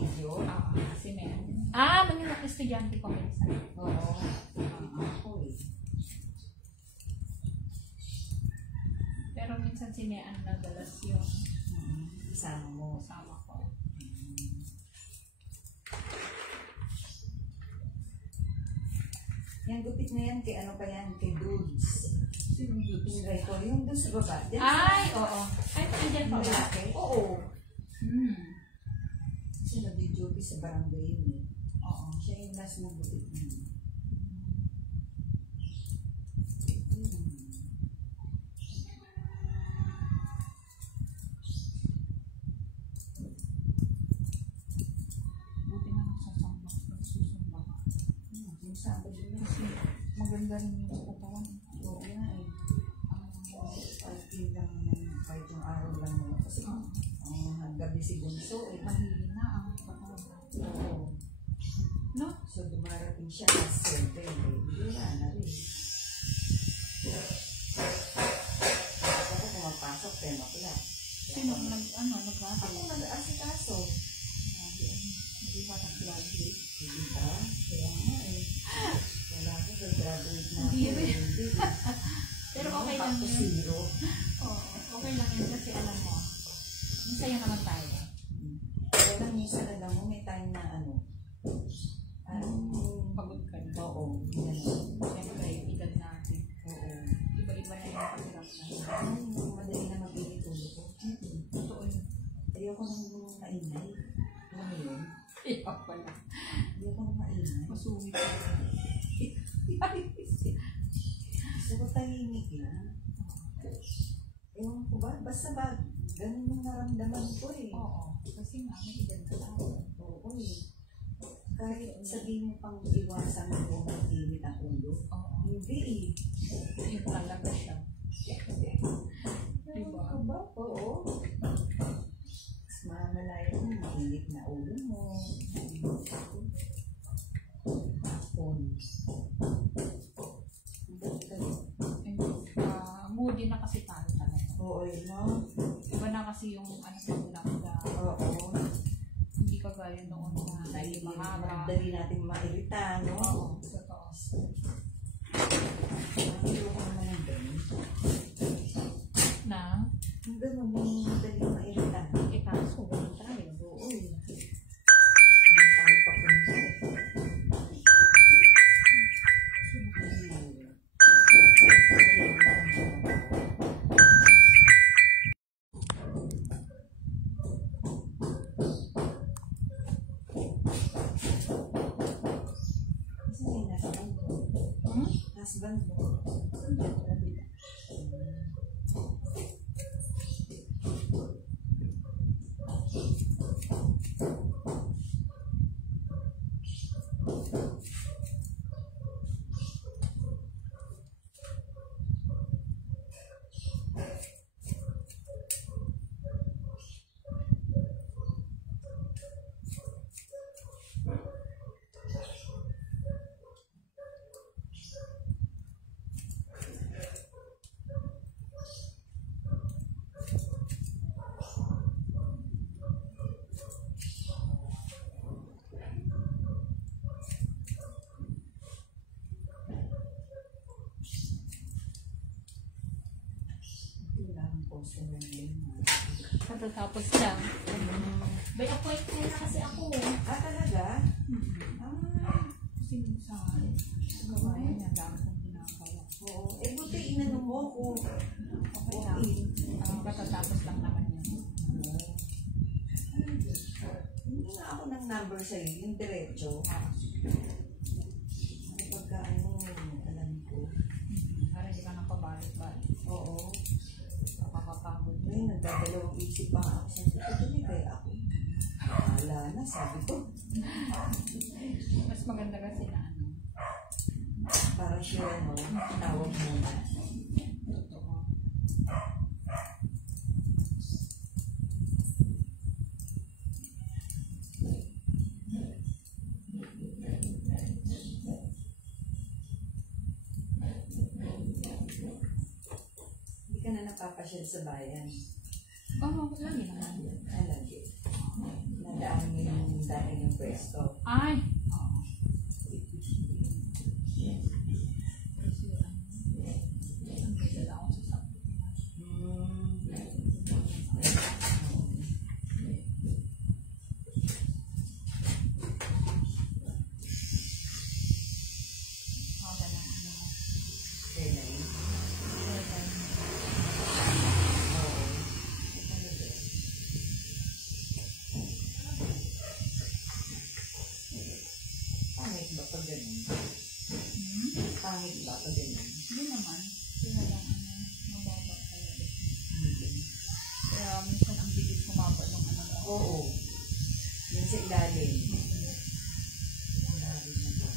video. Si Mel. Manila estudyante ko minsan. Oo. Ako eh. Pero minsan si Mel nadalas yung Isama mo. kasama ko. Yan, gupit na yan kay ano pa yan? Kay Dudes. Sinong Yung ko, yung doon sa baba. Diyan Ay, oo. Ay, nandiyan pa ba? Oo. Kasi nag-duty sa barangay yun eh. Oo. Siya yung last na gupit na yun. Buti na nagsasambak. Nagsusumba ka. Yung sabi yun Kasi maganda rin yung katawan. oo nga eh. Pag-pin lang ng kahit yung araw lang mo. Kasi ang gabi si Bunso eh. Mahili na ang katawan. Oo. No? So dumarating siya as 7 eh. Wala na rin. Ako pumapasok 10 o'clock. Sino nag-asa? Ako nag-aasikaso. Hindi ba nag-graduate? Hindi ka? Kaya nga eh. Wala ko graduate na. Hindi rin. Pero okay lang yun. yun. Zero. Oo, okay lang yun kasi alam mo, masaya naman tayo. Kaya lang minsan alam mo, may time na ano. Pagod ka na. Oo. Ganun. Siyempre, edad natin. Oo. Iba-iba na yung pagkirap na. Madali na mag-iitulo ko. Totoo yun. Ayoko nang maingay. Alam mo yun? Iyak pala. Ayoko nang maingay. Masungit ka. Gusto ko tahimik lang. Ewan ko ba? Basta ba? Ganun yung naramdaman ko eh. Oo. Kasi nga, may edad na tayo. Oo eh. Kahit sabihin mo pang iwasan mo mag-init ang ulo. Oo. Hindi eh. Yung talaga siya. Diba? Ba? Oo. Mas mamalayo mo, mainit na ulo mo. Hapon. Moody na kasi tayo talaga. Oo eh, no? Iba na kasi yung anak na Oo. hindi kagaya noon na dahil mahaba. Madali natin mairita, no? Oo, totoo. Ayoko naman ng ganun. Na? Ang ganun, yung madali mairita. Kaso, ganun tayo. Oo eh. Hindi tayo papunta eh. Husband mo. Tapos lang. May appointment na kasi ako. Talaga? Kasi minsan, gawin niya, dami kong ginagawa. Oo. Buti inano mo ko. Okay lang. Katatapos lang naman yun. Hindi nga ako ng number sa'yo, yung diretso. Pagka alam ko. Para hindi ka napabalik-balik. Oo. Nakakapagod. Ngayon, nagdadalawang isip pa ako. Sabi ko, tuloy kaya ako. Wala na, sabi ko. Mas maganda kasi na Para siya, tawag muna. Totoo. Hindi ka na napapasyal sa bayan. Oo, lagi naman. Lagi. Daan mo yung dahil yung pwesto. Ay! Oo. Kasi ang ganda ako sa sakit. Ako na ano. Kaya na pangit ba pag ganun? Pangit ba pag ganun? Hindi naman. Sila lang mababa talaga. Kaya minsan ang bilis kumaba ng ano mo. Oo. Yun sa ilalim. Ilalim na ba?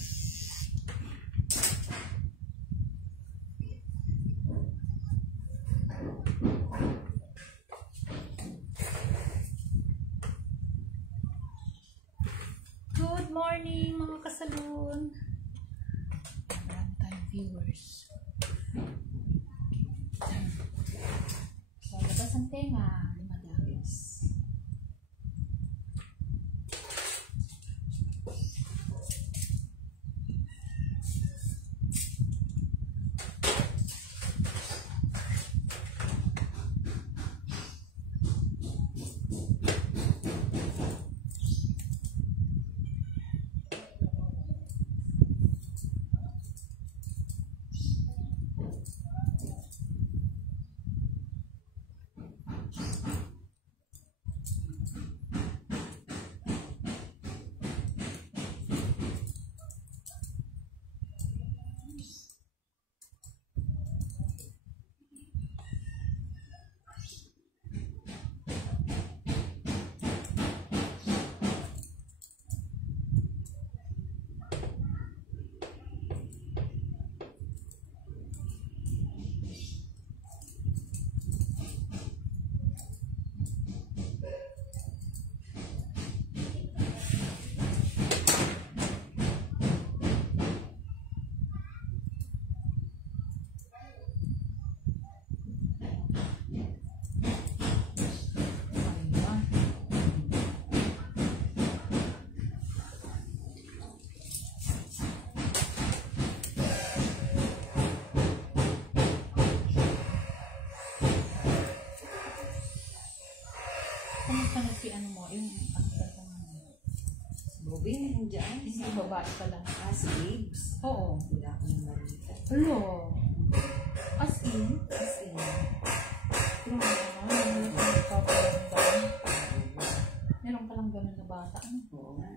Good morning mga kasalon. Marami tayong viewers. So, labas ang tenga. Lumadagis. Kumusta na si ano mo? Yung Bobby, nandiyan. hindi babae pa lang. Si Babes. Oo. Wala akong marita. Hello. As in? As in, Meron palang ganun na bata. oo nga.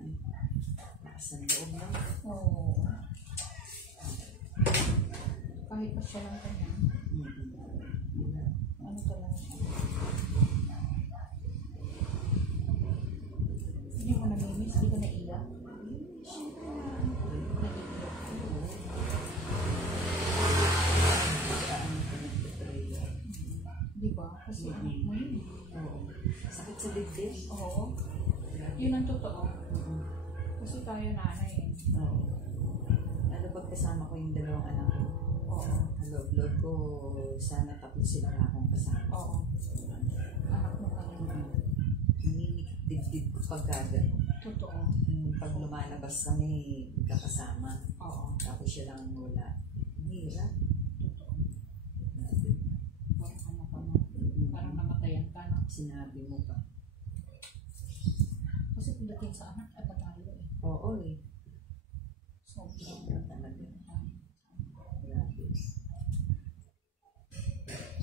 Lakas ng loob lang. Oo. Kahit pa siya lang kanya. Ano talaga siya? Hindi mo namimiss, hindi ko naiyak. Di ba? Kasi anak mo yun. Oo. Sakit sa dibdib. Oo. Yun ang totoo. Kasi tayo nanay eh. Oo. Lalo pag kasama ko yung dalawang anak ko. Oo. Loob-loob ko, sana tapos sila nga akong kasama. Oo. Anak mo pa rin. Nanginikip dibdib ko pagkaga. Totoo. Pag lumalabas kami, kakasama. Oo. Tapos siya lang wala. Hirap. Totoo. Parang ano ka na. Parang namatayan ka na. Sinabi mo pa. Kasi pagdating sa anak, ay tayo eh. Oo eh. Sobrang Talaga. Grabe.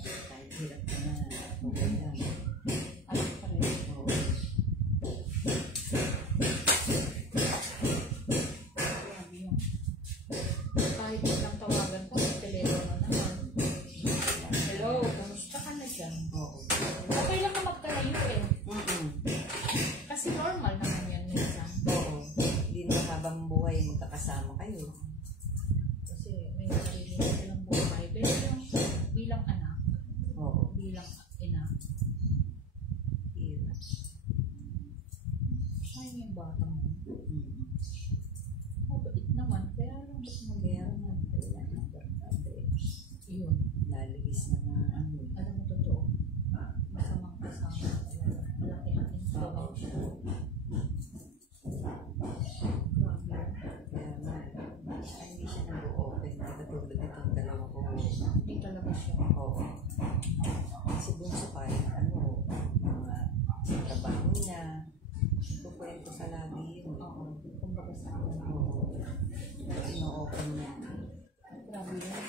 Kahit hirap ka na. Okay lang. anak pa rin. Oo. Grabe yun. Kahit ilang tawagan ko, sa telepono naman. Hello, kamusta ka na dyan? Oo. Okay lang na magkalayo eh. Kasi normal naman yan minsan. Oo. Hindi na habang buhay magkakasama kayo. Kasi may sarili na silang buhay. Pero yung bilang anak, Oo. bilang ina, Hirap. sayang yung batang mo. Mm. Mabait naman, kaya lang ba't Kaya mag-iyak? nga, kailan na dati. Yun. Lalagis na nga ano. Alam mo totoo, masamang kasama talaga. Malaki ang influence. tulad itong dalawa ko. Hindi talaga siya. Oo. Si Bunso pa, ano, mga sa trabaho niya. Kukwento sa lagi yun. Oo. Kumbaga sa akin. Oo. Ino-open niya. Grabe yun.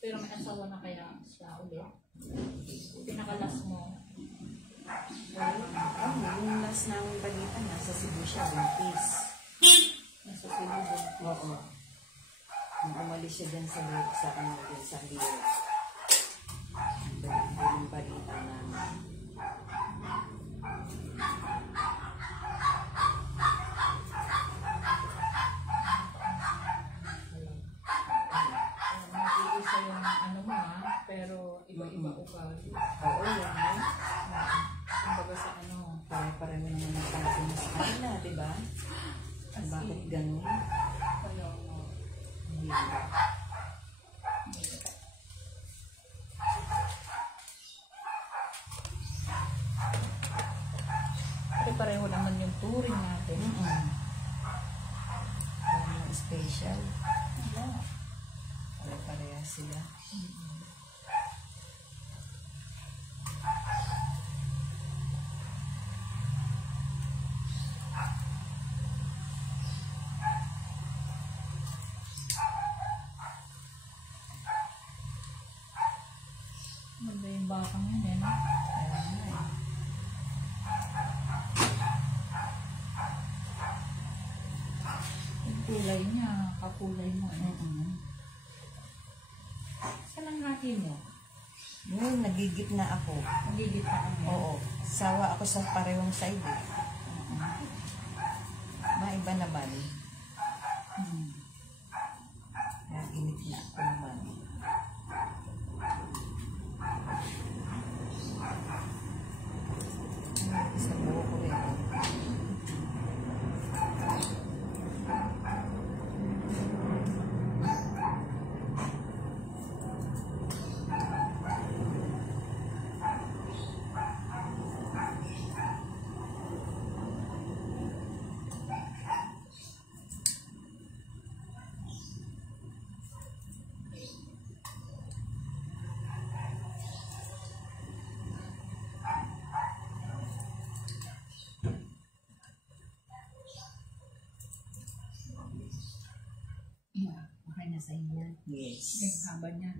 Pero may asawa na kaya siya ulit. Pinakalas mo. Yung last namin balita, nasa Cebu siya, buntis. Nasa Cebu din. Oo. Nung umalis siya dyan sa Biro. Yung balita namin. Mag-iisa yung ano mo pero iba-iba ugali. Oo, yan ay. Kumbaga sa ano. Pare-pareho naman ang kasi mo sa kanila, di ba? Bakit ganun? Kaya mo. Hindi. Pareho naman yung touring natin. Special. Pare-pareha sila. Maganda yung bakang yun no? Kaya nga eh. Yung kulay niya, kakulay mo. Saan ang hati mo? Ngayon, nagigit na ako. Nagigit na kami. Oo. Sawa ako sa parehong side. Maiba naman. Kaya init na ako naman. Sa buho ko rin. Okay na sa inyo. Yes. Yung haba niya.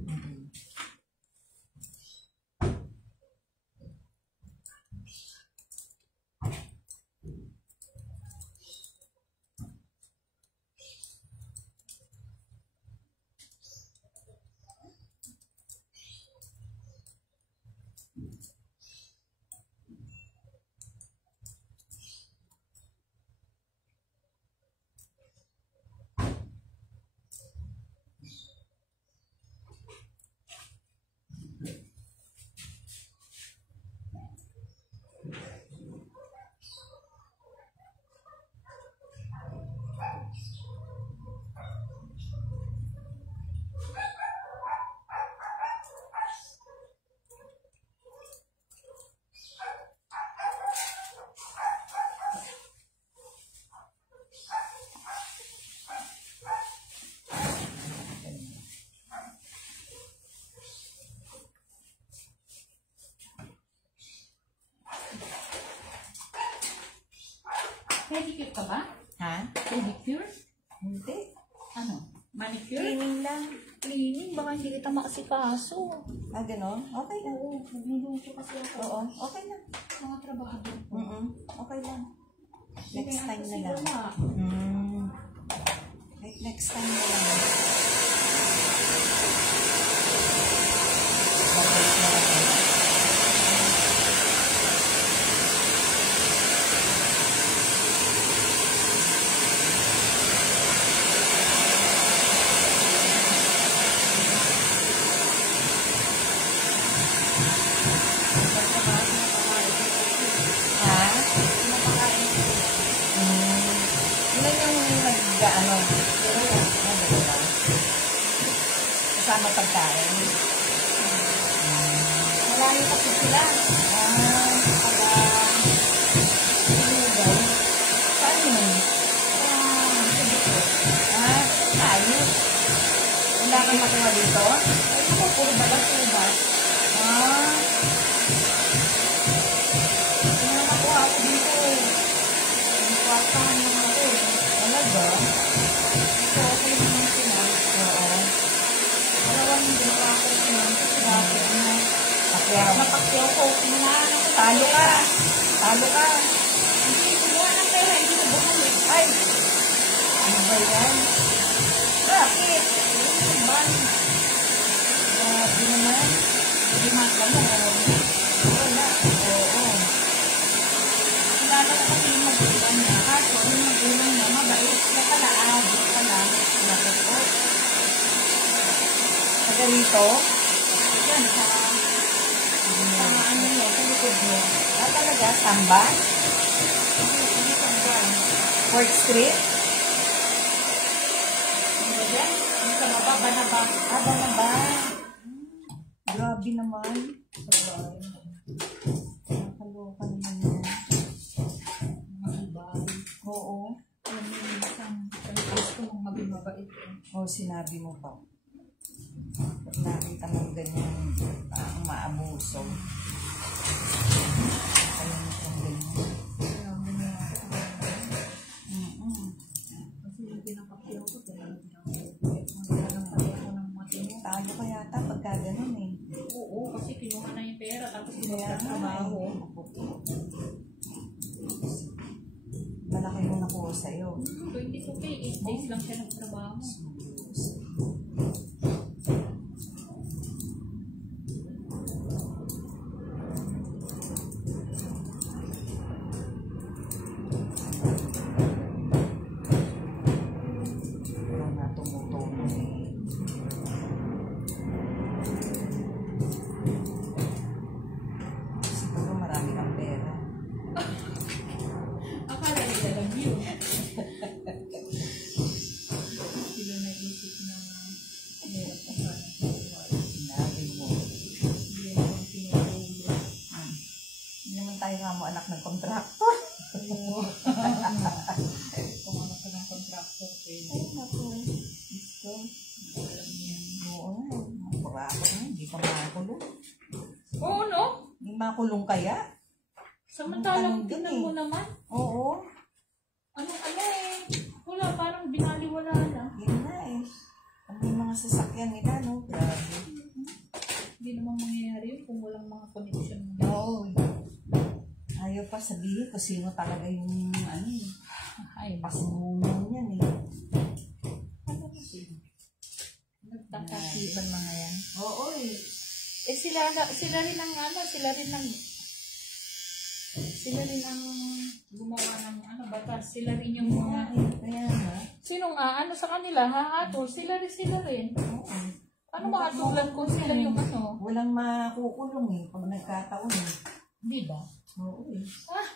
Pedicure ka ba? Ha? Pedicure? Hindi. Ano? Manicure? Cleaning lang. Cleaning? Baka hindi kita makasikaso. Ah, gano'n? Okay lang. Oo, nagluluto kasi ako. Oo, okay lang. Mga trabahador ko. Okay lang. Sige, Next time kasi na lang. wala. Next time na lang. Kasama pagkain. Malayo kasi sila. Saan yun? Ayos. Wala kang makuha dito? Ay, ako, puro balas-ubas. Hindi na makuha ako dito. Kwartahan naman ako eh. Talaga? So, okay naman sila. Oo. Dalawang ginawa ko naman. Kasi dati, Pakyaw. napakyaw ko. Hinahanap ko. Talo ka. Talo ka. Hindi, kumuha ng pera. Hindi ko bumalik. Ay! Ano ba yan? Bakit? Ayun, ban. Grabe naman. Hindi magkano. Wala. Oo. Kilala ko kasi yung magulang niya. Kaso, yung magulang niya, mabait. Siya pala, adik pala. Bakit po? Taga rito? Yan, sa ano niya, sa likod niya. Talaga? Samban? Ano sa ban? 4th Street? Ano ba yan? Yung sa baba, banaba. Aba na ba? Grabe naman. Nakaloka naman yan. Mga ibang. Oo. Alam mo, minsan, sabi gusto mong maging mabait. Oo, sinabi mo pa. Pag nakita mo ganyan, maabuso. Ayun itong ganyan. Kaya mo na ako. Mm-mm. Kasi yung pinakapyaw ko, talagang magkakalang pati ako ng matino. Tayo ka yata pagka ganun eh. Oo, kasi kinuha na yung pera, tapos Kaya pinagkatrabaho. Malaki yung nakuha sa'yo. 22K, 8 days lang siya nagtrabaho. Yung nga tumutumo eh. Siguro marami kang pera. Akala nila lang yun. Sila naisip na meron pa sana sa buhay. Sinabi mo. Hindi naman tinutulog. Hindi naman tayo nga mo anak ng kontraktor. Oo. Kung ano ka ng contractor, pwede. Ay, naku. Gusto. Alam niya. Oo nga. Makurako na. Hindi pa makulong. Oo, no? Hindi makulong kaya? Samantalang Tanong din tingnan eh. mo naman. Oo. Anong eh? Wala, parang binaliwala lang. Yun na eh. Ang may mga sasakyan nila, no? Grabe. Hindi naman mangyayari yun kung walang mga connection. Oo. Ayaw pa sabihin kung sino talaga yung ano eh. Ay, Pasunong yan eh. ano kasi? Nagtatasipan mga yan. Oo eh. Eh sila rin ang ano, sila rin ang gumawa ng ano batas. Sila rin yung mga Kaya nga. sinong ano sa kanila, hahatol, sila rin. Oo. Ano makasulan kung sila yung ano? Walang makukulong eh pag nagkataon eh. Di ba? Oo eh. Ah,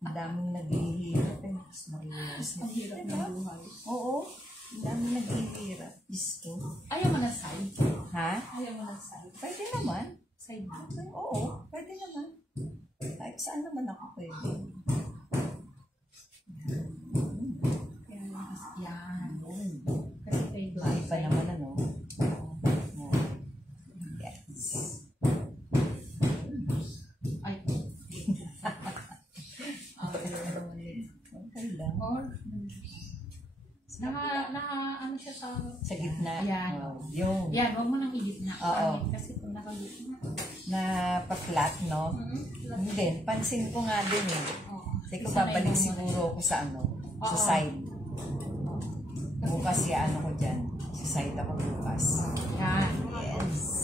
Ang daming naghihirap eh. Mas mariwas na. ang hirap ng buhay. Oo. Ang daming naghihirap. Isko. Ayaw mo na side. Ha? Ayaw mo na side. Pwede naman. Side mo. Oo. Pwede naman. Kahit saan naman ako pwede. Yan. Kasi kay Ay, pa naman ano. Oo. Yes. Ay. Okay lang. Or, ano siya sa Sa gitna. Yan. Oh, yung Yan, huwag mo nang igitna. Oo. Kasi kung nakagitna. na pa-flat, no? Hindi, pansin ko nga din eh. Oo. Kasi ko babalik siguro ako sa ano, sa Oo. side. Bukas ya ano ko dyan. Sa side ako bukas. Yan. Yes.